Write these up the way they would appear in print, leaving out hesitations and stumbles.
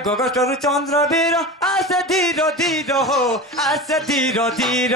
গগটরু চন্দ্রবীর আসে ধীর ধীর হো আসে ধীর ধীর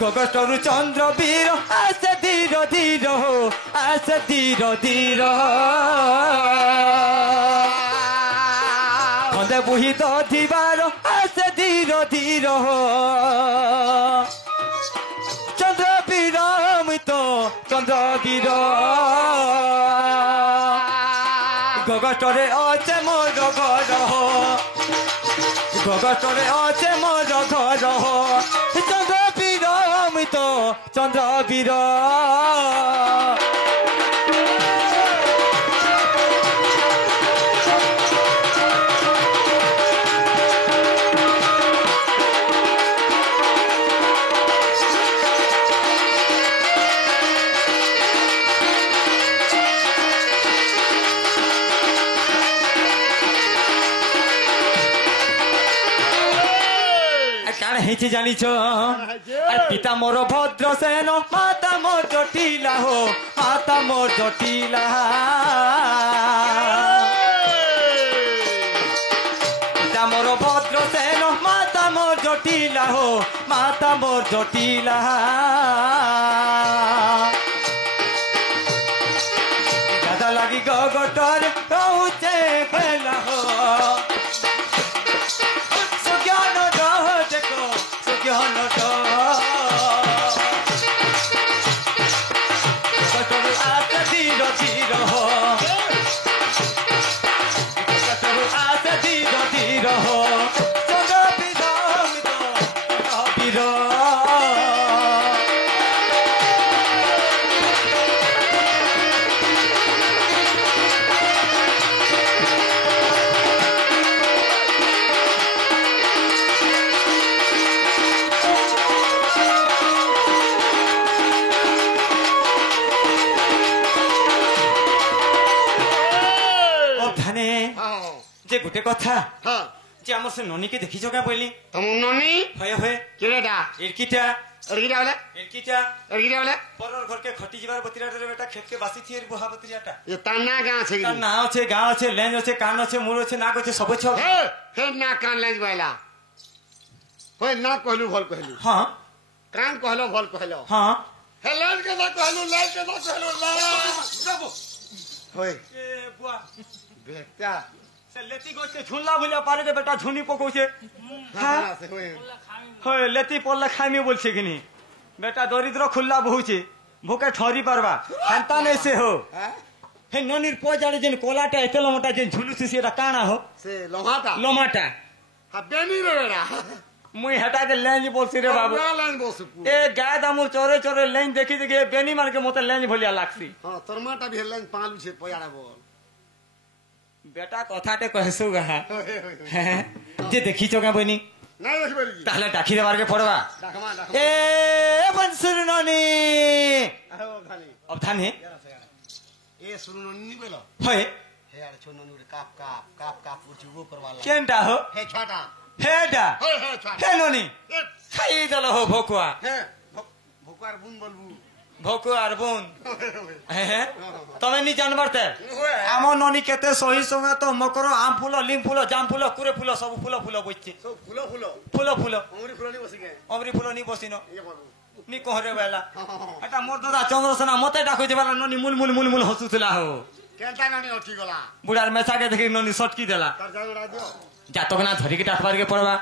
গগটরু চন্দ্রবীর আসে ধীর ধীর হো আসে ধীর ধীর খন্দে বুহি দিবার আসে ধীর ধীর হো চন্দ্রবীর মিত চন্দ্রবীর গগটরে অচে মোর ঘর গগটরে অচে মোর ঘর চন্দ্রবীর মিত চন্দ্রবীর ହେଇଛି ଜାଣିଛ ପିତା ମୋର ଭଦ୍ରସେନ ମାତା ମୋର ଜଟିଲା ହୋ ମାତା ମୋର ଜଟିଲା ପିତା ମୋର ଭଦ୍ରସେନ ମାତା ମୋର ଜଟିଲା ହୋ ମାତା ମୋର ଜଟିଲା ଦାଦା ଲାଗି ଗଗଟରେ ରହୁଛେ ବେଲା ହୋ যে গোটে কথা যে আমার সে ননীকে দেখিছ কা বলি তম ননী হয় হয় কেডা এরকিটা এরকিটা বলে এরকিটা এরকিটা বলে পরর ঘরকে খটি যাবার বতিরাটা রে বেটা খেতকে বাসি থিয়ের বহা বতিরাটা এ তার না গাঁ আছে তার না আছে গাঁ আছে লেঞ্জ আছে কান আছে মুর আছে নাক আছে সব আছে হে না কান লেঞ্জ বাইলা হয় না কহলু ভাল কহলু হ্যাঁ কান কহলো ভাল কহলো হ্যাঁ হে লেঞ্জ কে না কহলু লেঞ্জ কে না কহলু হয় এ বুয়া বেটা লেতি গছে ঝুনলা ভুলিয়া পারে রে বেটা ঝুনি পকৌছে হ্যাঁ হয় লেতি পড়লে খাইমি বলছে কিনি বেটা দরিদ্র খুল্লা বহুছে ভোকে ঠরি পারবা হেন্তা নেই সে হো হে ননির পজাড়ে যেন কোলাটা এতে লমটা যেন ঝুলুছি সেটা কানা হো সে লমাটা লমাটা বেনি রে বেটা মুই হেটাকে লেঞ্জ বলছি রে বাবু লেঞ্জ বলছি এ গায়ে দামুর চরে চরে লেঞ্জ দেখি দেখি বেনি মারকে মতে লেঞ্জ ভলিয়া লাগছি হ্যাঁ তোর মাটা ভি লেঞ্জ পালু ছে পয়াড়া বল বেটা কথাতে কহেছু গা যে দেখিছ কা বইনি নাই দেখিবারি তাহলে ডাকি দেবারকে পড়বা ডাকমা এ বনসুর ননি অবধানি এ সুরু ননি বলো হয় হে আরে ছো ননি কাপ কাপ কাপ কাপ উঠি ও করবা লাগে কেনটা হো হে ছটা হেডা হে হে ছটা হে ননি খাই দল হো ভকুয়া হে ভকুয়ার বুন বলবু ভকুয়ার বুন তুমি নি জানবার তে আমার ননি কেতে সহি সঙ্গে তো মকর আম ফুল লিম ফুল জাম ফুল কুরে ফুল সব ফুল ফুল বইছে সব ফুল ফুল ফুল ফুল অমরি ফুল নি বসি গে অমরি ফুল নি বসিন ইয়ে বলবু নি কহরে বেলা এটা মোর দাদা চন্দ্রসেনা মতে ডাকই দেবার ননি মুল মুল মুল মুল হসুতলা হো কেনটা ননি উঠি গলা বুড়ার মেছাকে দেখি ননি সটকি দেলা তার জায়গা দিও যাতক না ধরিকে ডাকবারকে পড়বা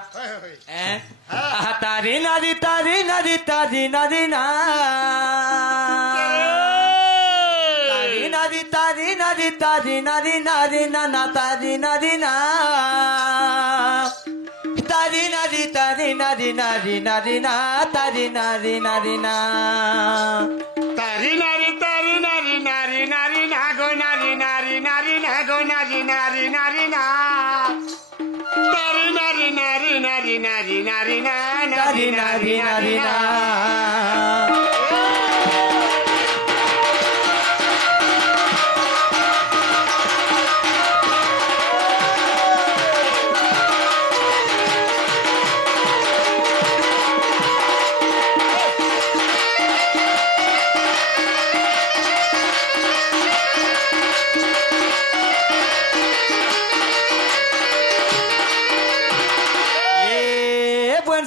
তারি নারি তারি নারি তারি নারি না তারি নারি তারি নারি তারি নারি নারি না না তারি নারি না তারি নারি তারি নারি নারি নারি না তারি নারি নারি না তারি নারি তারি নারি নারি নারি না গো নারি নারি নারি না গো নারি নারি নারি না তারি নারি নারি নারি নারি নারি না নারি নারি নারি না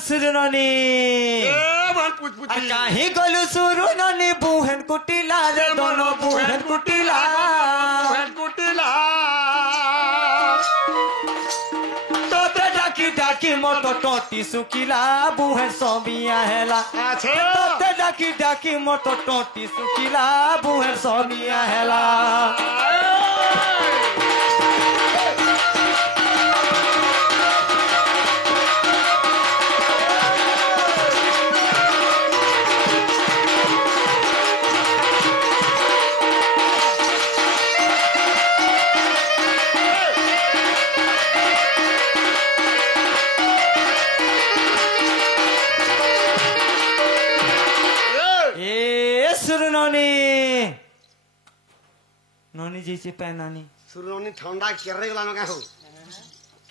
सुरननी ए मन पुछ আর पुछी কাহি গলু সুরননি বুহেন কুটিলা রে দন বুহেন কুটিলা हेड कुटिला তোতে ডাকি ডাকি মত টটি শুকিলা বুহেন সবিয়া হেলা আছে তোতে ডাকি ডাকি মত টটি শুকিলা বুহেন সবিয়া হেলা ए सुरननी ननी जैसे पैनानी सुरननी ठंडा केरे गलानो का हो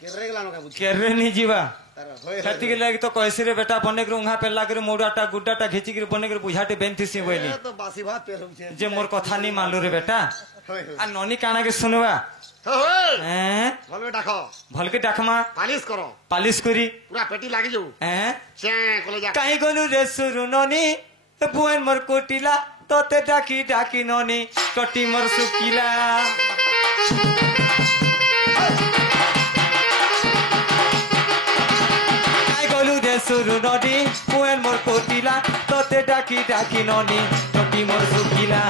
केरे गलानो का बुझ केरे नहीं जीवा तार होय खेती के लगे तो कैसे रे बेटा बने कर उहा पे लाग रे मोड़ाटा गुड्डाटा घिची कर बने कर बुझाटे बेंथी सी बोली तो बासी भात पे हम छे जे मोर कथा नहीं मानलो रे बेटा होय होय आ ननी काना के सुनवा होय हैं भलवे डाखो भल के डाकमा पालिश करो पालिश करी पूरा पेटी लागी जाऊ हैं चे कोले जा काई गलु रे सुरननी बुहेन मोर कोटिला তোতে ডাকি ডাকি ননি টটি মোর শুকিলা কাই গলু রে সুরু নদী বুহেন মোর কোটিলা তোতে ডাকি ডাকি ননি টটি মোর শুকিলা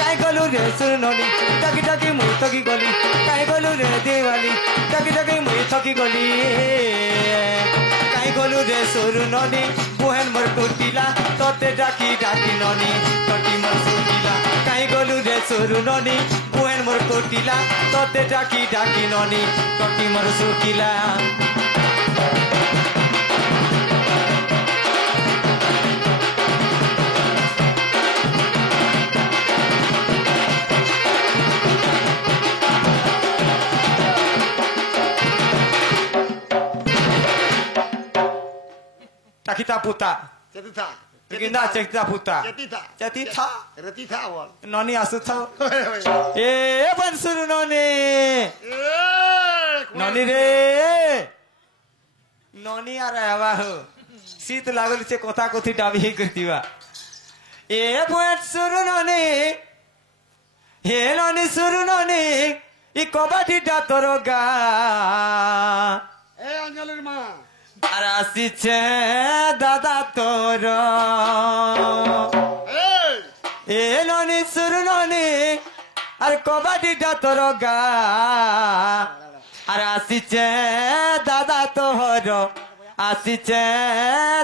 কাই গলু রে সুরু নদী ডাকি ডাকি মুই তকি গলি কাই গলু রে দেওয়ালি ডাকি ডাকি মুই তকি গলি কাই গলু রে সুরু নদী বুহেন মোর কোটিলা তোতে ডাকি ডাকি ননি টটি মোর শুকিলা কাই গলু রে সুরু নদী বুহেন মোর কোটিলা তোতে ডাকি ডাকি ননি টটি মোর শুকিলা Cakita puta. चेतिथा Bikinda cakita puta. चेतिथा Cakita. रतिथा बोल Noni asutha. होय होय Eh, bansuru noni. A Noni re. Noni ara hava ho. Sit lagol che kotha kothi dabi hi kartiva. Eh, bansuru noni. He noni suru noni. I kobati da toroga. ए अंजलिर मां আর আসিছে দাদা তোর এ ননি সুর ননি আর কবাডিটা তোর গা আর আসিছে দাদা তোর আসিছে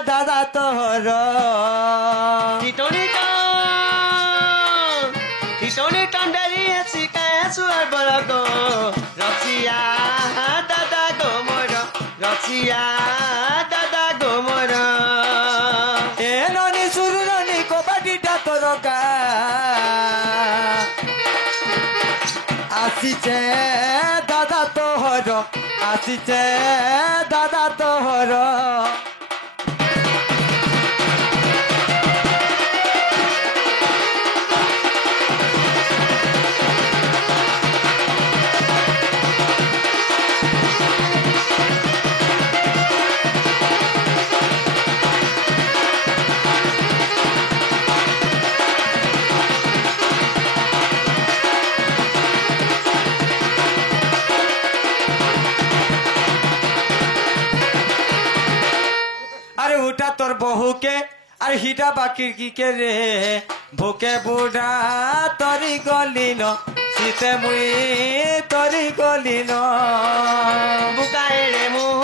দাদা তোর Titoni ton dari asika suar balago Roxia dada gomoro Roxia dada gomoro এ ননি সুর ননি কবাডিটা তোর গা আসিছে দাদা তোর আসিছে দাদা তোর আরে উঠা তোর বহুকে আর হিটা বাকির কি কে রে ভুকে বুড়া তরি গলিন শীতে মুই তরি গলিন বুকাইরে মুহ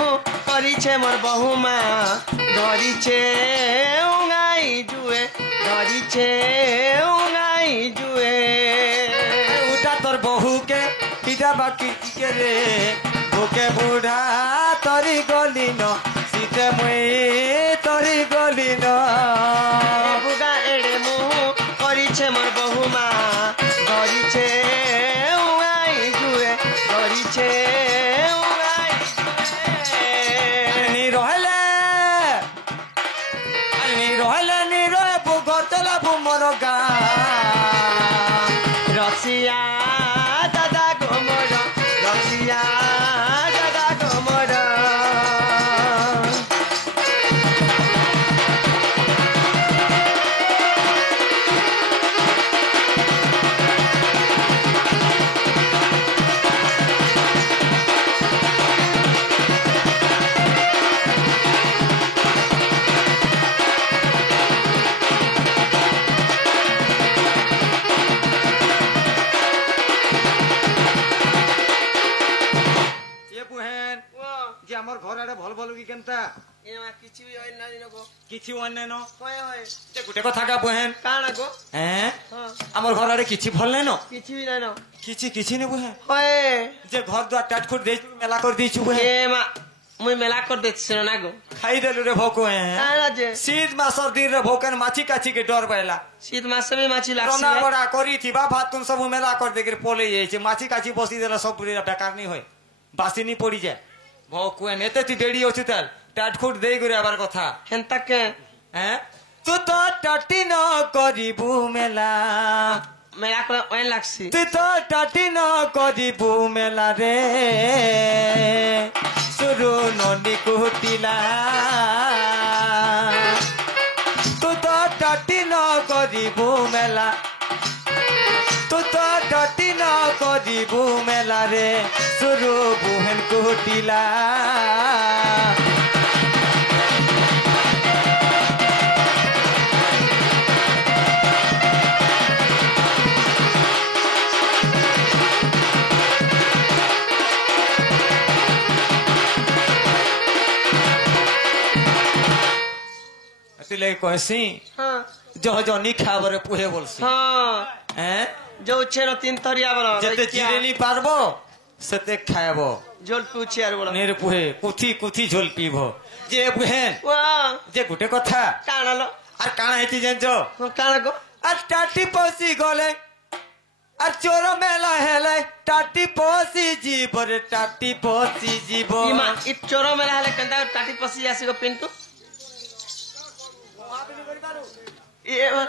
করিছে মোর বহুমা ধরিছে উঙাই জুয়ে ধরিছে উঙাই জুয়ে উঠা তোর বহুকে হিটা বাকির কি কে রে ভুকে বুড়া তরি গলিন শীতে মুই তরি গলিন বুকাইরে মুহ করিছে মোর বহুমা ধরিছে উঙাই জুয়ে ধরিছে উঙাই জুয়ে নি রহলে নি রহে বুগর চলাবু মোর গা রসিয়া দাদা গোমর ଏ ମା କିଛି ବି হয় ନାରୀ ନଗো କିଛି ଅନ୍ୟ ନ হয় হয় ଯେ ଗୋଟେ କଥା କା ବୁହେন କାଣା ଗো হ্যাঁ ହଁ আমার ঘর আরে কিছু ভাল নাই ন କିଛି ବି ନାଇଁ ନ কিছু কিছু নেই বুহেন হয় যে ঘর দুয়ার টাটফুট দিয়েছু মেলা করে দিয়েছু বুহেন এ মা মুই মেলা কর দেখছি না গো খাই দেলু রে ভোক হ্যাঁ কাଣା যে শীত মাসর দিন রে ভোকন মাছি কাছি কে ডর পাইলা শীত মাসে ବି মাছি লাগছি রনা বড়া করি থিবা ভাত তুন সব মেলা করে দেখে পলে যাইছে মাছি কাছি বসি দেলা সব পুরি বেকার নি হয় বাসিনি পড়ি যায় ভোক হ্যাঁ এতে তুই দেড়ি অছু তার টাটফুট দেই করে আবার কথা হেন্তা কে হ্যাঁ তু তো টাটি ন করিবু মেলা মেলা করে ওই লাগছি তুই তো টাটি ন করিবু মেলা রে শুরু ননি কুটিলা তু তো টাটি ন করিবু মেলা তু তো টাটি ন করিবু মেলা রে শুরু বুহেন কুটিলা এতিলে কইছি হ্যাঁ জহ জনি খাবরে পুহে বলছি হ্যাঁ হ্যাঁ ଯୋଉ ଛେର ତିନ ଥରିଆ ବଳ যেতে জিরেনি পারবো সেতে খাইব ঝোল পুছি আর বଳ নের পুহে কুথি কুথি ঝোল পিব যে বুহেন ওয়া যে গোটে কথা কাଣା লো আর কাଣା হেতি জানছ কাଣା গো আর টাটি পসি গলে আর চোর মেলা হেলে টাটি পসি জীব রে টাটি পসি জীব ইমা ই চোর মেলা হেলে কেনতা টাটি পসি আসি গো পিন্টু ইয়ে মা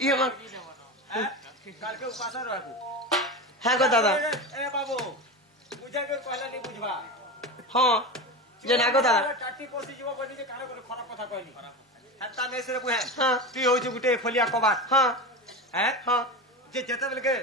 ইয়ে মা হ্যাঁ গো দাদা হ্যাঁ যে না গো দাদা হ্যাঁ তুই হচ্ছে গোটে ফলিয়া কবাট হ্যাঁ হ্যাঁ হ্যাঁ যে যেতেবেলকে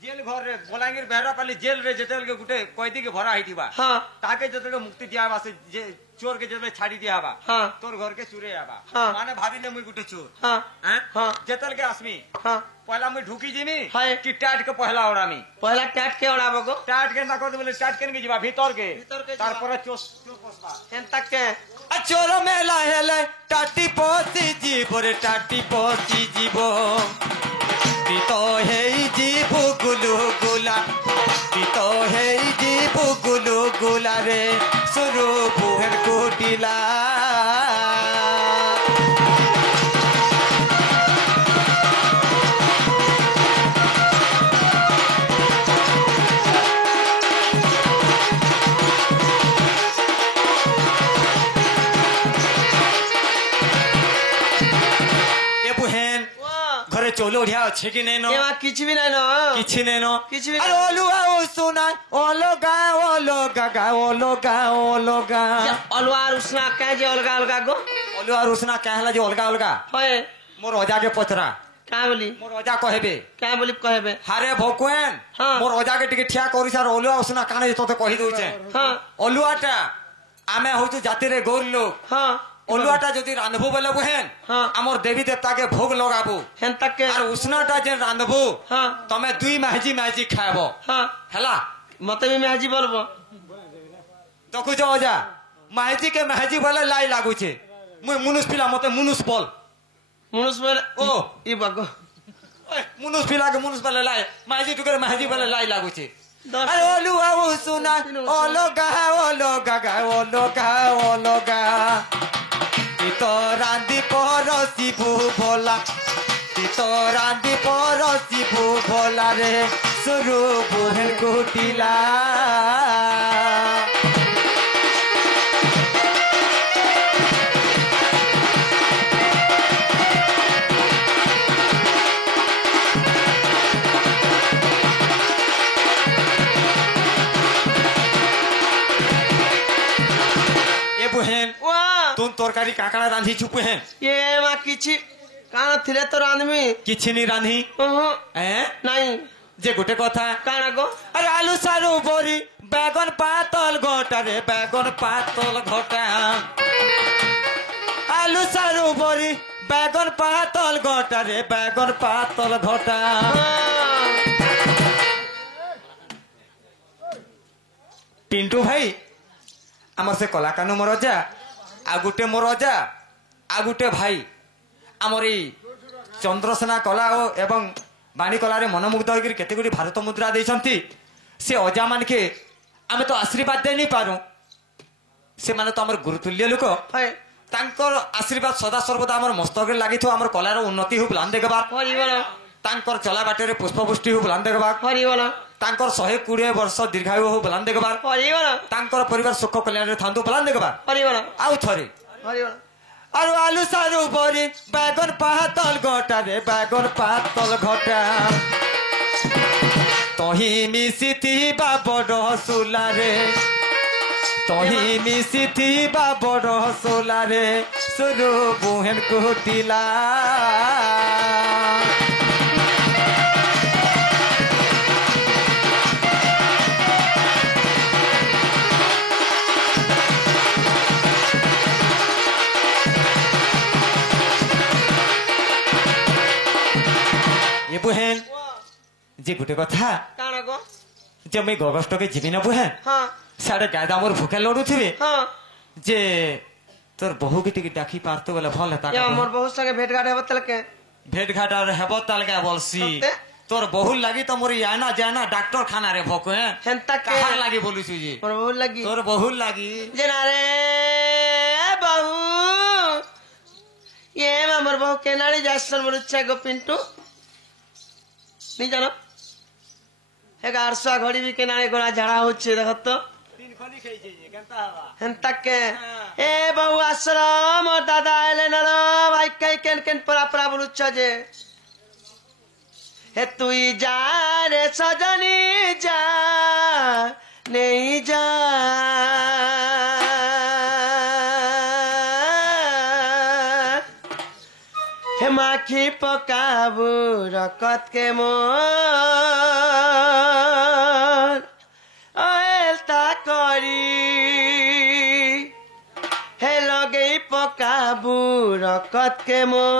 জেল ঘর রে বলাঙ্গীর বেহরা পালি জেল রে যেতেবেলকে গোটে কয়েদিকে ভরা হইতিবা হ্যাঁ তাকে যেতেবেলকে মুক্তি দিয়া হবা সে যে চোর কে যেতেবেলে ছাড়ি দিয়া হবা হ্যাঁ তোর ঘরকে চুরে আবা হ্যাঁ। মানে ভাবিলে মুই গোটে চোর হ্যাঁ হ্যাঁ হ্যাঁ যেতেবেলকে আসমি হ্যাঁ পয়লা মুই ঢুকি জিমি হয়। কি টাট কে পহলা ওড়ামি পহলা ট্যাট কে ওড়াবো গো টাট কে না করতে বলে টাট কেন কে যাবা ভিতরকে ভিতরকে যাবা। তারপরে চোর চোর পসবা হেন্তা কে আর চোর মেলা হেলে টাটি পসি জীব রে টাটি পসি জীব পিত হেই জীব গুলু গুলা পিত হেই জীব গুলু গুলা রে সুরু বুহের কুটিলা এ বুহেন ওয়া ঘরে চৌল ওড়িয়া আছে কি নেন এ মা কিছু বি নাই ন কিছু নেন কিছু বি আর অলুয়া ও সোনা অলগা অলগা গা অলগা অলগা অলওয়া আর উসনা কে যে অলগা অলগা গো অলুয়া রুসনা কাহলা যে অলগা অলগা হয় মোর অজাকে পচরা কা বলি মোর অজা কহেবে কা বলি কহেবে হারে ভকুয়েন হ্যাঁ। মোর অজাকে টিকে ঠিয়া করিস আর অলুয়া উসনা কানে তোতে কহি দউছে হ্যাঁ অলুয়াটা আমি হচ্ছে জাতিরে গৌর লোক হ্যাঁ অলুয়াটা যদি রাঁধবো বলে বুহেন হ্যাঁ। আমার দেবী দেবতাকে ভোগ লগাবো হেন্তা কে আর উষ্ণটা যে রাঁধবো হ্যাঁ তমে দুই মাঝি মাঝি খাইব হ্যাঁ হেলা মতে বি মেহাজি বলবো দেখুছ অজা মাঝি কে মাঝি বলে লাই লাগুছে মুই মুনুষ পিলা মতে মুনুষ বল মুনুষ বলে ও। ই বাগো ওই মুনুষ পিলাকে মুনুষ বলে লাই মাঝি টুকের মাঝি বলে লাই লাগুছে দশ আরে অলুয়া ও সোনা অলগা অলগা গা অলগা অলগা তো রান্ধি পরশিবু ভোলা তো রান্ধি পরশিবু ভোলা রে সুরু বুহের কুটিলা এ বুহেন ওয়া তোর তরকারি কাঁকড়া রাঁধি চুপ হেন এ মা কিছু কানা থিলে তো রাঁধবি କିଛି নি রাঁধি হ্যাঁ নাই যে গোটে কথা কানা গো আরে আলু সারু বড়ি বেগুন পাতল ঘটা রে বেগুন পাতল ঘটা আলু সারু বড়ি বেগুন পাতল ঘটা রে বেগুন পাতল ঘটা পিন্টু ভাই আমার সে কলাকানু মোর অজা আর গোটে মোর অজা আর গোটে ভাই আমার এই চন্দ্রসেনা কলা এবং বাণী কলার মনোমুগ্ধ হয়ে কেতে গুড়ি ভারত মুদ্রা দিয়েছেন সে অজা মানকে আমি তো আশীর্বাদ দেই নি পারু সেমানে তো আমার গুরুতুল্য লোক হয় তাঙ্কর আশীর্বাদ সদা সর্বদা আমার মস্তকরে লাগিথ আমার কলার উন্নতি হু প্লান দেখবা হরি বল তাঙ্কর চলা বাটরে পুষ্পপুষ্টি হু প্লান দেখবা হরি বল তাঙ্কর 120 ବର୍ଷ ଦୀର୍ଘାୟୁ ହଉ ପ୍ଲାନ ଦେଖବା হরি বল ତାଙ୍କର ପରିବାର ସୁଖ କଲ୍ୟାଣରେ ଥାନ୍ତୁ ପ୍ଲାନ ଦେଖବା হরি বল ଆଉ ଥରେ হরি বল আরো আলু সারু বরি বাগন পাতল ঘটা রে বাগন পাতল ঘটা তহি মিশিথিবা বড় সুলারে তহি মিশিথিবা বড় সুলারে সুরু বুহেন কুটিলা ये बुहेन जे गोटे कथा কানা গো जे मुई गगस्ट के जीवी न बुहेन হ্যাঁ साढ़े गायदा मोर भूखे लड़ू थे হ্যাঁ जे तोर बहु के टिके डाकी पारतो बोले भल हेता ये मोर बहुत संगे भेट घाट हेबत तलके भेट घाट और हेबो तालका बोलसी सत्ते? तोर बहु लगी तो मोर याना जाना डॉक्टर खाना रे भोको है हेंता के कहार लगी बोलू छु जी मोर बहुत लगी तोर बहु लगी जना रे बहू ये मोर बहू केनाड़ी जासन मोर इच्छा गो पिंटू नहीं जानो हे 800 घड़ी भी केनाड़ी गोला झाड़ा होचे देखत तो तीन खनी खाई जे केनता हवा हेंता के ए बहू आसरा मोर दादा आले न भाई कई केन केन परा परा बोलुच्छा जे हे तुई जा रे सजनी जा नहीं जा हे माखी पकाबू रकत के मोर ओएलता करी हे लगे पकाबू रकत के मोर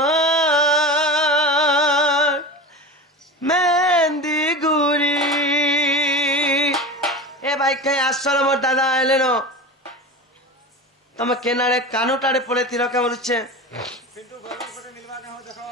मेहंदी गुरी ए भाई कहीं आसल मोर दादा आले नो तुम केनारे कानूटाड़े पड़े तीर के बोलुचे पिंटू गरम पटे मिलवा ने हो देखो